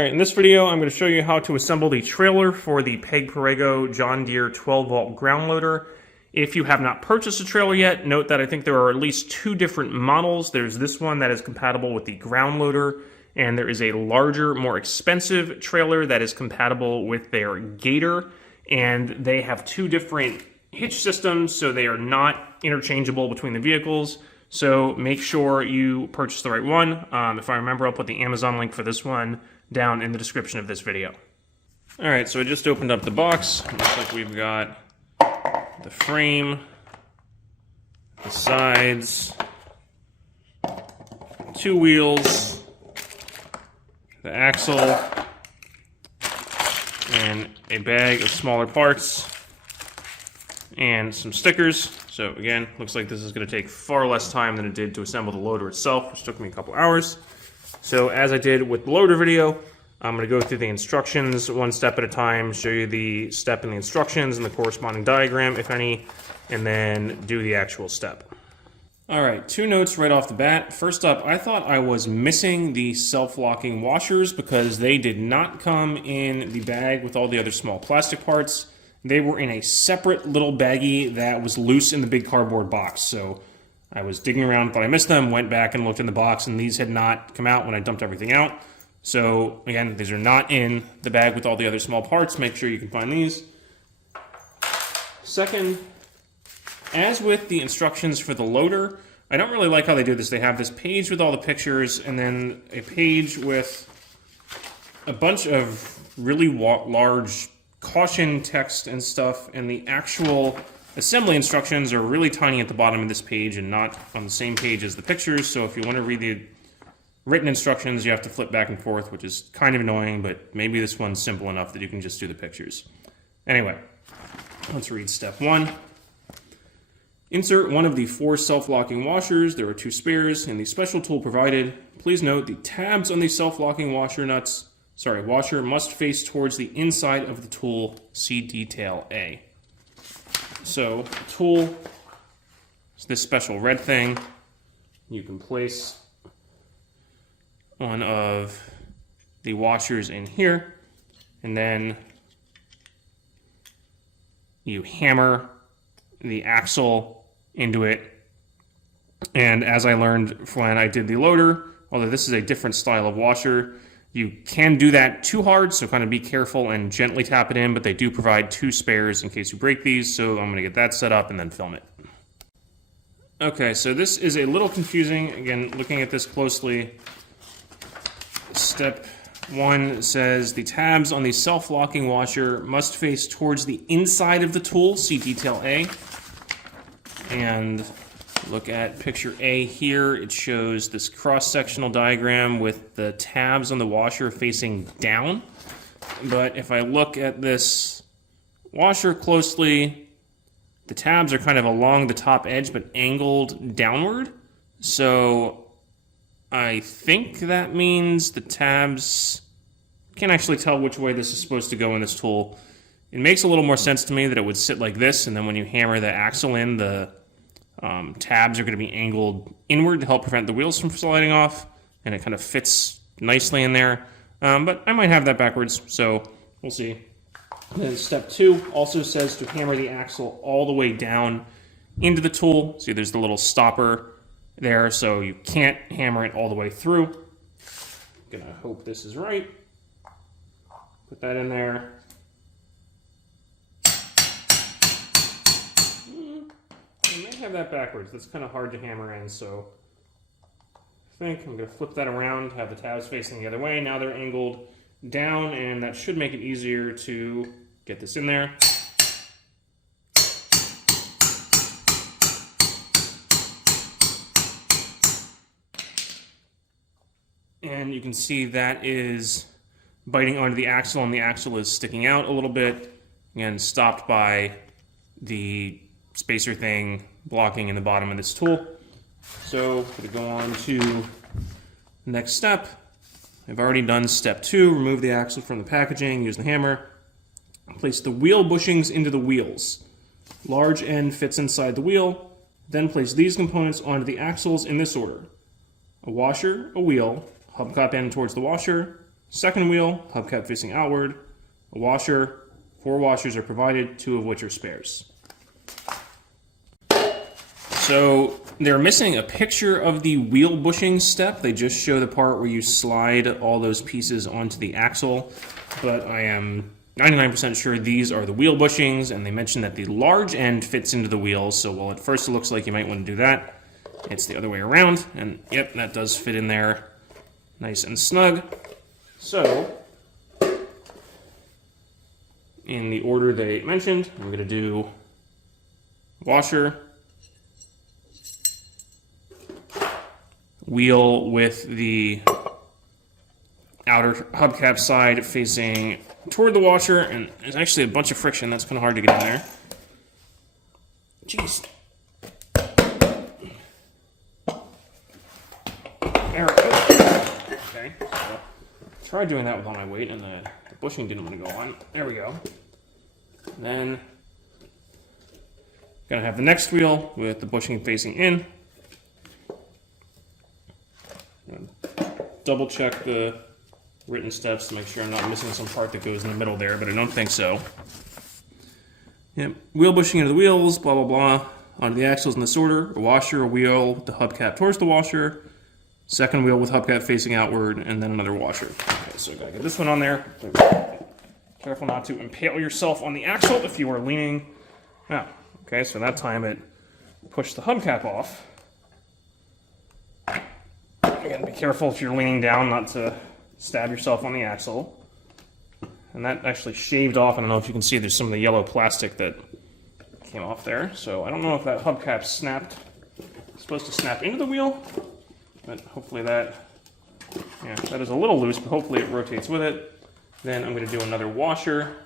Alright, in this video I'm going to show you how to assemble the trailer for the Perego John Deere 12-volt ground loader. If you have not purchased a trailer yet, note that I think there are at least two different models. There's this one that is compatible with the ground loader, and there is a larger, more expensive trailer that is compatible with their Gator, and they have two different hitch systems, so they are not interchangeable between the vehicles. So make sure you purchase the right one. If I remember, I'll put the Amazon link for this one down in the description of this video. Alright, so I just opened up the box. Looks like we've got the frame, the sides, two wheels, the axle, and a bag of smaller parts, and some stickers. So again, looks like this is going to take far less time than it did to assemble the loader itself, which took me a couple hours. So as I did with the loader video, I'm going to go through the instructions one step at a time, show you the step in the instructions and the corresponding diagram, if any, and then do the actual step. Alright, two notes right off the bat. First up, I thought I was missing the self-locking washers because they did not come in the bag with all the other small plastic parts. They were in a separate little baggie that was loose in the big cardboard box. So I was digging around, thought I missed them, went back and looked in the box, and these had not come out when I dumped everything out. So again, these are not in the bag with all the other small parts. Make sure you can find these. Second, as with the instructions for the loader, I don't really like how they do this. They have this page with all the pictures, and then a page with a bunch of really large caution text and stuff, and the actual assembly instructions are really tiny at the bottom of this page and not on the same page as the pictures. So if you want to read the written instructions, you have to flip back and forth, which is kind of annoying, but maybe this one's simple enough that you can just do the pictures. Anyway, let's read step one. Insert one of the 4 self-locking washers. There are 2 spares in the special tool provided. Please note the tabs on the self-locking washer must face towards the inside of the tool. See detail A. So, the tool is this special red thing. You can place one of the washers in here, and then you hammer the axle into it. And as I learned when I did the loader, although this is a different style of washer, you can do that too hard, so kind of be careful and gently tap it in, but they do provide 2 spares in case you break these, so I'm going to get that set up and then film it. Okay, so this is a little confusing. Again, looking at this closely, step 1 says the tabs on the self-locking washer must face towards the inside of the tool. See detail A. And look at picture A here. It shows this cross-sectional diagram with the tabs on the washer facing down. But if I look at this washer closely, the tabs are kind of along the top edge but angled downward. So I think that means the tabs... Can't actually tell which way this is supposed to go in this tool. It makes a little more sense to me that it would sit like this, and then when you hammer the axle in, the tabs are going to be angled inward to help prevent the wheels from sliding off, and it kind of fits nicely in there. But I might have that backwards, so we'll see. Then step 2 also says to hammer the axle all the way down into the tool. See, there's the little stopper there, so you can't hammer it all the way through. I'm gonna hope this is right. Put that in there. I may have that backwards. That's kind of hard to hammer in, so I think I'm going to flip that around, have the tabs facing the other way. Now they're angled down, and that should make it easier to get this in there. And you can see that is biting onto the axle, and the axle is sticking out a little bit. Again, stopped by the spacer thing blocking in the bottom of this tool. So I'm going to go on to the next step. I've already done step 2, remove the axle from the packaging, use the hammer. Place the wheel bushings into the wheels. Large end fits inside the wheel. Then place these components onto the axles in this order. A washer, a wheel, hubcap end towards the washer, Second wheel, hubcap facing outward, a washer. 4 washers are provided, 2 of which are spares. So they're missing a picture of the wheel bushing step. They just show the part where you slide all those pieces onto the axle, but I am 99% sure these are the wheel bushings, and they mentioned that the large end fits into the wheels, so while at first it looks like you might want to do that, it's the other way around, and yep, that does fit in there nice and snug. So, in the order they mentioned, we're going to do washer, wheel with the outer hubcap side facing toward the washer, and there's actually a bunch of friction. That's kind of hard to get in there. Jeez. There we go. Okay, so tried doing that with all my weight, and the bushing didn't want to go on. There we go. And then gonna have the next wheel with the bushing facing in. Double check the written steps to make sure I'm not missing some part that goes in the middle there, but I don't think so. Yep. Wheel bushing into the wheels, blah blah blah, onto the axles in this order. A washer, a wheel, the hubcap towards the washer. Second wheel with hubcap facing outward, and then another washer. Okay, so I gotta get this one on there. Careful not to impale yourself on the axle if you are leaning. Oh, okay, so that time it pushed the hubcap off. You gotta be careful if you're leaning down not to stab yourself on the axle. And that actually shaved off. I don't know if you can see there's some of the yellow plastic that came off there. So I don't know if that hubcap snapped. It's supposed to snap into the wheel, but hopefully that is a little loose, but hopefully it rotates with it. Then I'm going to do another washer,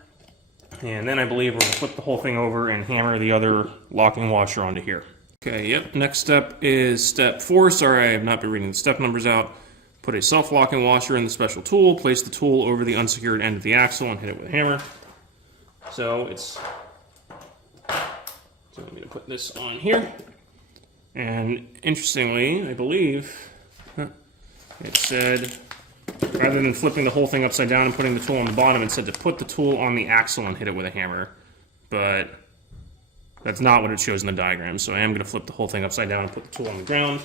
and then I believe we're going to flip the whole thing over and hammer the other locking washer onto here. Okay, yep, next step is step 4. Sorry, I have not been reading the step numbers out. Put a self-locking washer in the special tool, place the tool over the unsecured end of the axle, and hit it with a hammer. So I'm going to put this on here. And interestingly, I believe it said, rather than flipping the whole thing upside down and putting the tool on the bottom, it said to put the tool on the axle and hit it with a hammer. But that's not what it shows in the diagram, so I am going to flip the whole thing upside down and put the tool on the ground.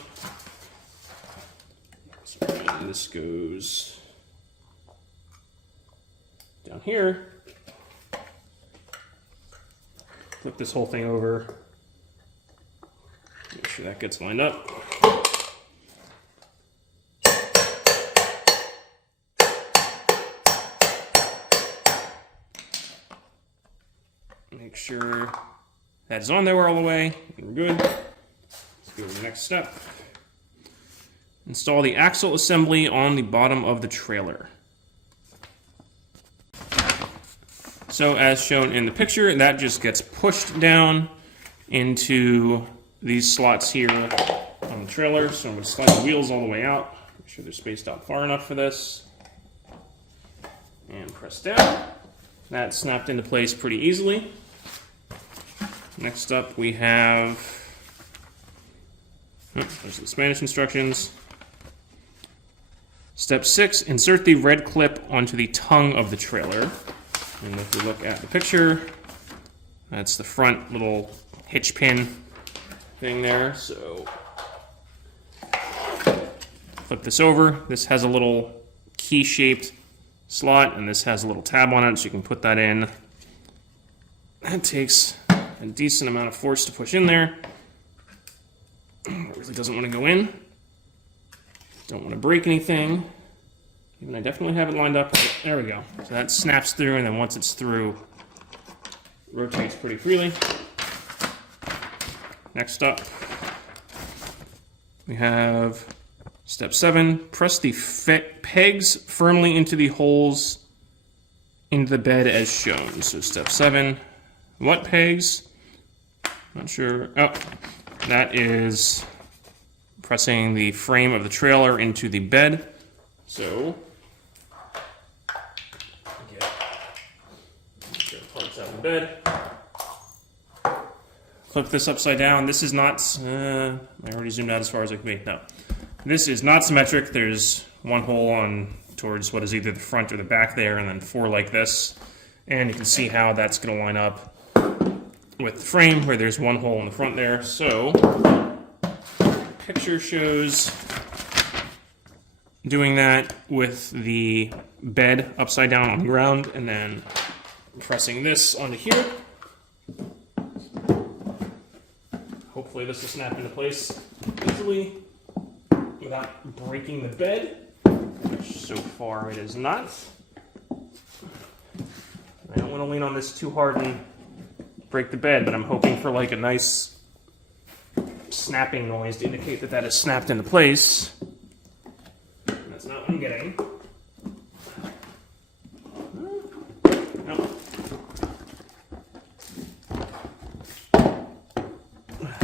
So this goes down here. Flip this whole thing over. Make sure that gets lined up. Make sure that is on there all the way. We're good. Let's go to the next step. Install the axle assembly on the bottom of the trailer. So as shown in the picture, that just gets pushed down into these slots here on the trailer. So I'm going to slide the wheels all the way out. Make sure they're spaced out far enough for this. And press down. That snapped into place pretty easily. Next up we have, there's the Spanish instructions. Step 6, insert the red clip onto the tongue of the trailer. And if you look at the picture, that's the front little hitch pin thing there. So flip this over. This has a little key-shaped slot, and this has a little tab on it, so you can put that in. That takes a decent amount of force to push in there. It really doesn't want to go in. Don't want to break anything. Even I definitely have it lined up. There we go. So that snaps through, and then once it's through, rotates pretty freely. Next up, we have step 7. Press the pegs firmly into the holes into the bed as shown. So step 7, what pegs? Not sure. Oh, that is pressing the frame of the trailer into the bed. So get parts out of the bed. Clip this upside down. This is not, I already zoomed out as far as I can be. No. This is not symmetric. There's one hole on towards what is either the front or the back there, and then 4 like this. And you can see how that's going to line up with the frame, where there's 1 hole in the front there. So, picture shows doing that with the bed upside down on the ground, and then pressing this onto here. Hopefully this will snap into place easily without breaking the bed, which so far it is not. I don't want to lean on this too hard and break the bed, but I'm hoping for like a nice snapping noise to indicate that that is snapped into place. And that's not what I'm getting.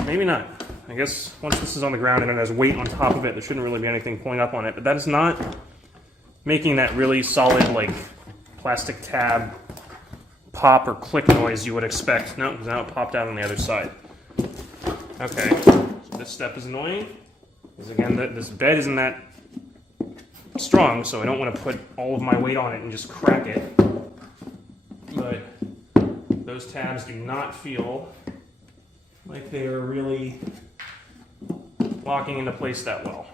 Maybe not. I guess once this is on the ground and it has weight on top of it, there shouldn't really be anything pulling up on it. But that is not making that really solid, like, plastic tab pop or click noise you would expect. No, because now it popped out on the other side. Okay, so this step is annoying. Because again, this bed isn't that strong, so I don't want to put all of my weight on it and just crack it. But those tabs do not feel like they are really locking into place that well.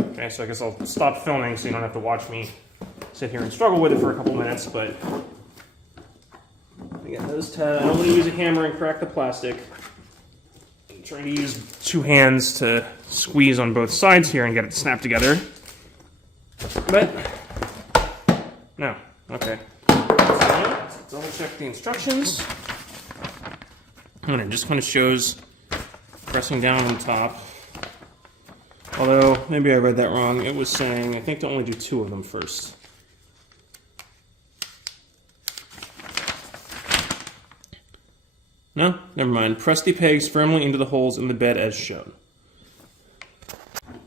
Okay, so I guess I'll stop filming so you don't have to watch me sit here and struggle with it for a couple minutes, but again, those tabs, I don't want to use a hammer and crack the plastic. I'm trying to use 2 hands to squeeze on both sides here and get it snapped together. But, no, okay. Let's double check the instructions. And it just kind of shows pressing down on top. Although, maybe I read that wrong. It was saying, I think to only do 2 of them first. No, never mind. Press the pegs firmly into the holes in the bed as shown.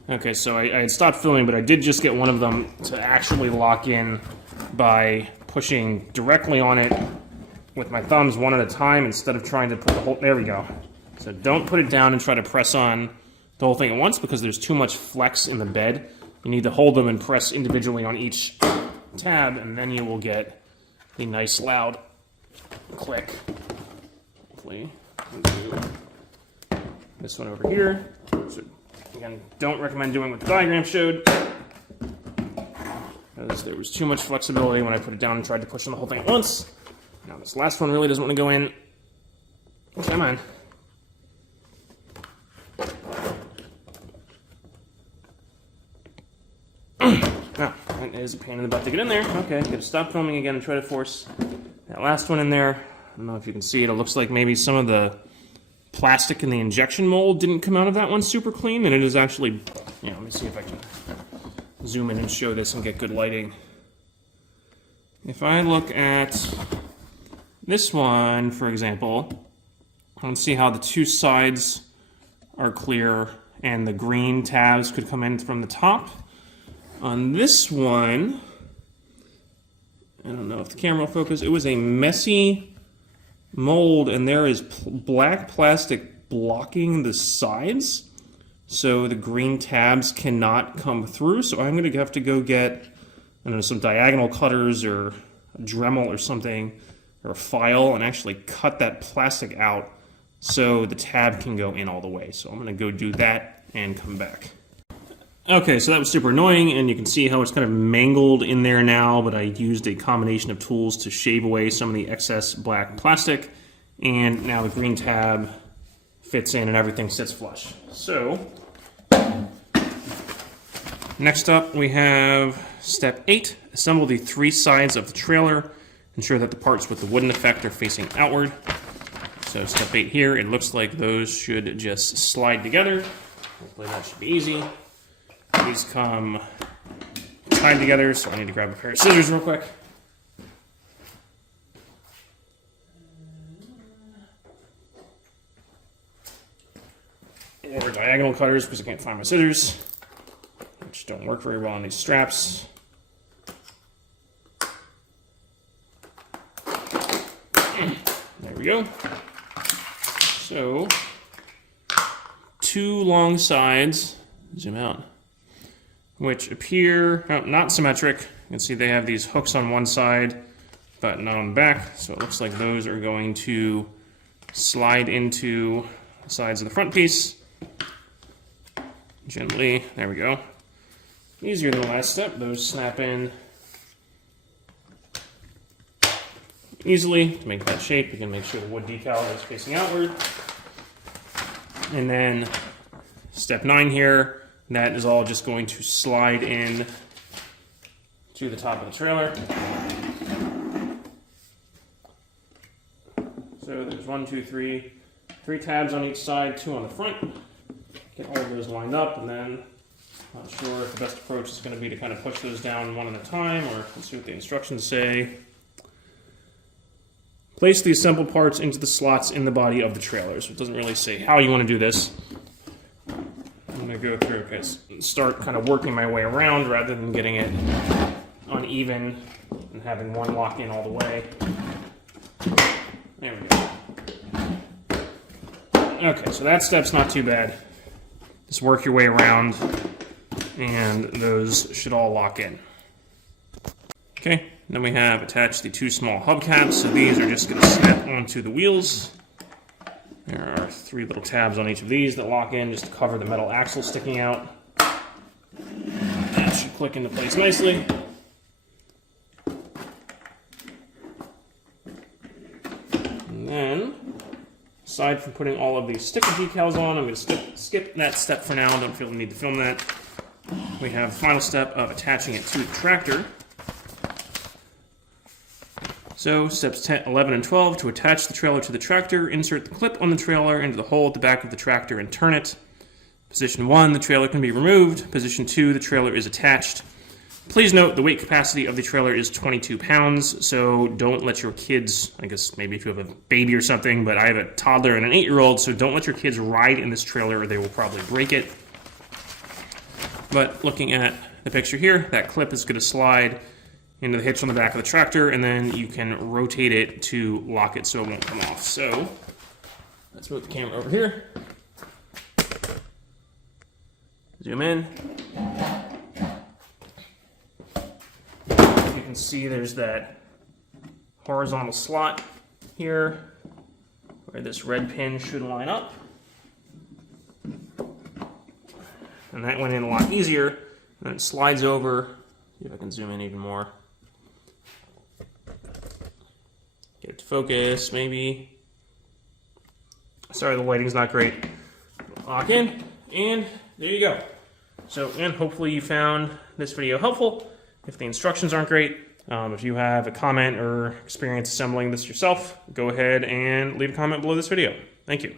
Okay, so I had stopped filming, but I did just get one of them to actually lock in by pushing directly on it with my thumbs one at a time instead of trying to put the whole... There we go. So don't put it down and try to press on the whole thing at once because there's too much flex in the bed. You need to hold them and press individually on each tab, and then you will get a nice loud click. Hopefully, we'll do this one over here. So, again, don't recommend doing what the diagram showed, because there was too much flexibility when I put it down and tried to push on the whole thing at once. Now this last one really doesn't want to go in. Come on. Now, that is a pain in the butt to get in there. Okay, gotta stop filming again and try to force that last one in there. I don't know if you can see it. It looks like maybe some of the plastic in the injection mold didn't come out of that one super clean, and it is actually, let me see if I can zoom in and show this and get good lighting. If I look at this one, for example, let's see how the 2 sides are clear and the green tabs could come in from the top. On this one, I don't know if the camera will focus, it was a messy mold and there is black plastic blocking the sides, so the green tabs cannot come through. So I'm going to have to go get, I don't know, some diagonal cutters or a Dremel or something, or a file, and actually cut that plastic out so the tab can go in all the way. So I'm going to go do that and come back. Okay, so that was super annoying, and you can see how it's kind of mangled in there now, but I used a combination of tools to shave away some of the excess black plastic, and now the green tab fits in and everything sits flush. So, next up we have step 8, assemble the 3 sides of the trailer. Ensure that the parts with the wooden effect are facing outward. So step 8 here, it looks like those should just slide together. Hopefully that should be easy. These come tied together, so I need to grab a pair of scissors real quick. Or diagonal cutters, because I can't find my scissors, which don't work very well on these straps. There we go. So, 2 long sides, zoom out, which appear not symmetric. You can see they have these hooks on one side, but not on the back. So it looks like those are going to slide into the sides of the front piece. Gently, there we go. Easier than the last step. Those snap in easily to make that shape. You can make sure the wood decal is facing outward. And then step 9 here, that is all just going to slide in to the top of the trailer. So there's 1, 2, 3 tabs on each side, 2 on the front. Get all of those lined up, and then not sure if the best approach is going to be to kind of push those down one at a time, or let's see what the instructions say. Place the assembled parts into the slots in the body of the trailer. So it doesn't really say how you want to do this. I'm going to go through and start kind of working my way around rather than getting it uneven and having one lock in all the way. There we go. Okay, so that step's not too bad. Just work your way around and those should all lock in. Okay, then we have attached the 2 small hubcaps, so these are just going to snap onto the wheels. There are 3 little tabs on each of these that lock in just to cover the metal axle sticking out. That should click into place nicely. And then, aside from putting all of these sticker decals on, I'm going to skip that step for now. Don't feel the need to film that. We have the final step of attaching it to the tractor. So steps 10, 11, and 12, to attach the trailer to the tractor, insert the clip on the trailer into the hole at the back of the tractor and turn it. Position 1, the trailer can be removed. Position 2, the trailer is attached. Please note the weight capacity of the trailer is 22 pounds, so don't let your kids, I guess maybe if you have a baby or something, but I have a toddler and an 8-year-old, so don't let your kids ride in this trailer or they will probably break it. But looking at the picture here, that clip is going to slide into the hitch on the back of the tractor, and then you can rotate it to lock it so it won't come off. So let's move the camera over here. Zoom in. You can see there's that horizontal slot here where this red pin should line up. And that went in a lot easier. And then it slides over. See if I can zoom in even more. Get it to focus, maybe. Sorry, the lighting's not great. Lock in, and there you go. So, and hopefully you found this video helpful. If the instructions aren't great, if you have a comment or experience assembling this yourself, go ahead and leave a comment below this video. Thank you.